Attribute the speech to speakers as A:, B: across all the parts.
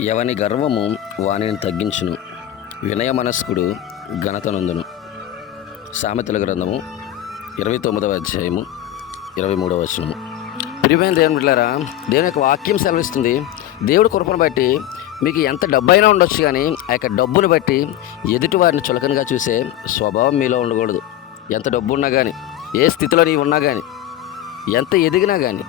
A: ఎవని గర్వము వానిని తగ్గించును. వినయ మనస్కుడు ఘనతనందును. సామెతల గ్రంథము ఇరవై తొమ్మిదవ అధ్యాయము ఇరవై మూడవ వచనము. ప్రియమైన దేవుని బిడ్డారా దేవుని యొక్క వాక్యం సెలవిస్తుంది. దేవుడి కృపను బట్టి మీకు ఎంత డబ్బు అయినా ఉండొచ్చు కానీ ఆ యొక్క డబ్బును బట్టి ఎదుటి వారిని చులకనగా చూసే స్వభావం మీలో ఉండకూడదు. ఎంత డబ్బు ఉన్నా కానీ ఏ స్థితిలో నీవు ఉన్నా కానీ ఎంత ఎదిగినా కానీ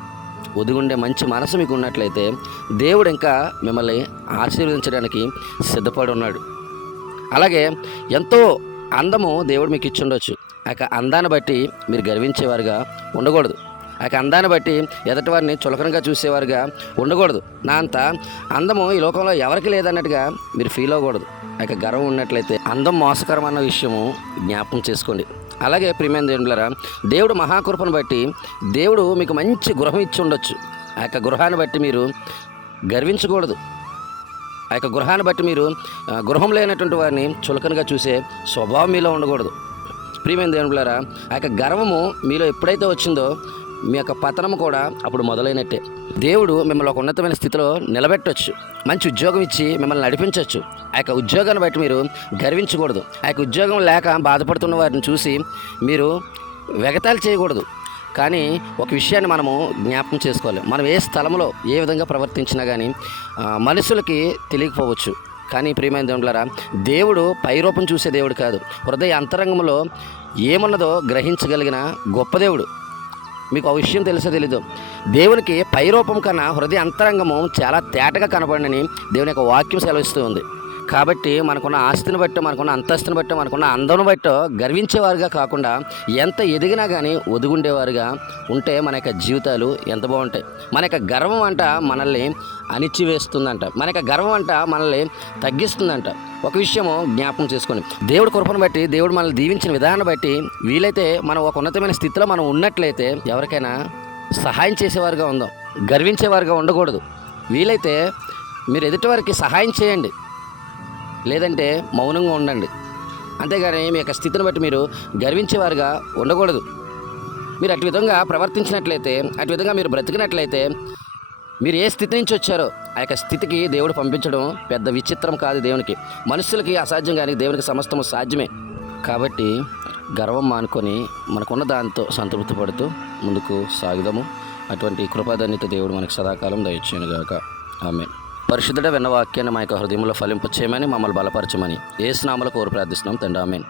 A: ఒదిగుండే మంచి మనసు మీకు ఉన్నట్లయితే దేవుడు ఇంకా మిమ్మల్ని ఆశీర్వదించడానికి సిద్ధపడి ఉన్నాడు. అలాగే ఎంతో అందము దేవుడు మీకు ఇచ్చుండొచ్చు ఆ యొక్క అందాన్ని బట్టి మీరు గర్వించేవారుగా ఉండకూడదు. ఆ యొక్క అందాన్ని బట్టి ఎదటివారిని చులకనగా చూసేవారుగా ఉండకూడదు. నా అంత అందము ఈ లోకంలో ఎవరికి లేదన్నట్టుగా మీరు ఫీల్ అవ్వకూడదు. ఆ యొక్క గర్వం ఉన్నట్లయితే అందం మోసకరం అన్న విషయము జ్ఞాపకం చేసుకోండి. అలాగే ప్రియమైన దేవుడులరా దేవుడు మహాకృపను బట్టి దేవుడు మీకు మంచి గృహం ఇచ్చి ఉండొచ్చు. ఆ యొక్క గృహాన్ని బట్టి మీరు గర్వించకూడదు. ఆ యొక్క గృహాన్ని బట్టి మీరు గృహం లేనటువంటి వారిని చులకనగా చూసే స్వభావం మీలో ఉండకూడదు. ప్రియమైన దేవుడులారా ఆ యొక్క గర్వము మీలో ఎప్పుడైతే వచ్చిందో మీ యొక్క పతనము కూడా అప్పుడు మొదలైనట్టే. దేవుడు మిమ్మల్ని ఒక ఉన్నతమైన స్థితిలో నిలబెట్టవచ్చు మంచి ఉద్యోగం ఇచ్చి మిమ్మల్ని నడిపించవచ్చు ఆ యొక్క ఉద్యోగాన్ని బట్టి మీరు గర్వించకూడదు. ఆ యొక్క ఉద్యోగం లేక బాధపడుతున్న వారిని చూసి మీరు వెగతాలు చేయకూడదు. కానీ ఒక విషయాన్ని మనము జ్ఞాపకం చేసుకోవాలి. మనం ఏ స్థలంలో ఏ విధంగా ప్రవర్తించినా కానీ మనుషులకి తెలియకపోవచ్చు. కానీ ప్రియమైన దేవుడులారా దేవుడు పైరూపం చూసే దేవుడు కాదు. హృదయ అంతరంగంలో ఏమున్నదో గ్రహించగలిగిన గొప్ప దేవుడు. మీకు ఆ విషయం తెలుసో తెలీదు. దేవునికి పైరూపం కన్నా హృదయ అంతరంగము చాలా తేటగా కనబడినని దేవుని యొక్క వాక్యం సెలవిస్తూ ఉంది. కాబట్టి మనకున్న ఆస్తిని బట్టి మనకున్న అంతస్తుని బట్టి మనకున్న అందం బట్టి గర్వించేవారుగా కాకుండా ఎంత ఎదిగినా కానీ ఒదుగుండేవారుగా ఉంటే మన యొక్క జీవితాలు ఎంత బాగుంటాయి. మన యొక్క గర్వం అంట మనల్ని అణిచివేస్తుందంట. మన యొక్క గర్వం అంట మనల్ని తగ్గిస్తుందంట. ఒక విషయము జ్ఞాపకం చేసుకోండి. దేవుడి కృపను బట్టి దేవుడు మనల్ని దీవించిన విధానం బట్టి వీలైతే మనం ఒక ఉన్నతమైన స్థితిలో మనం ఉన్నట్లయితే ఎవరికైనా సహాయం చేసేవారుగా ఉందాం. గర్వించేవారుగా ఉండకూడదు. వీలైతే మీరు ఎదుటివారికి సహాయం చేయండి. లేదంటే మౌనంగా ఉండండి. అంతేగాని మీ యొక్క స్థితిని బట్టి మీరు గర్వించేవారుగా ఉండకూడదు. మీరు అటు విధంగా ప్రవర్తించినట్లయితే అటు విధంగా మీరు బ్రతికినట్లయితే మీరు ఏ స్థితి నుంచి వచ్చారో ఆ యొక్క స్థితికి దేవుడు పంపించడం పెద్ద విచిత్రం కాదు దేవునికి. మనుషులకి అసాధ్యం కానీ దేవునికి సమస్తము సాధ్యమే. కాబట్టి గర్వం మానుకొని మనకున్న దాంతో సంతృప్తి పడుతూ ముందుకు సాగుదాము. అటువంటి కృపాధన్యత దేవుడు మనకు సదాకాలం దయచేయనుగాక. ఆమె పరిశుద్ధుడ విన్న వాక్యాన్ని మా యొక్క హృదయంలో ఫలింపు చేయమని మమ్మల్ని బలపరచమని. ఏ స్నామల కోరు ప్రార్థిస్తున్నాం తండ్రి.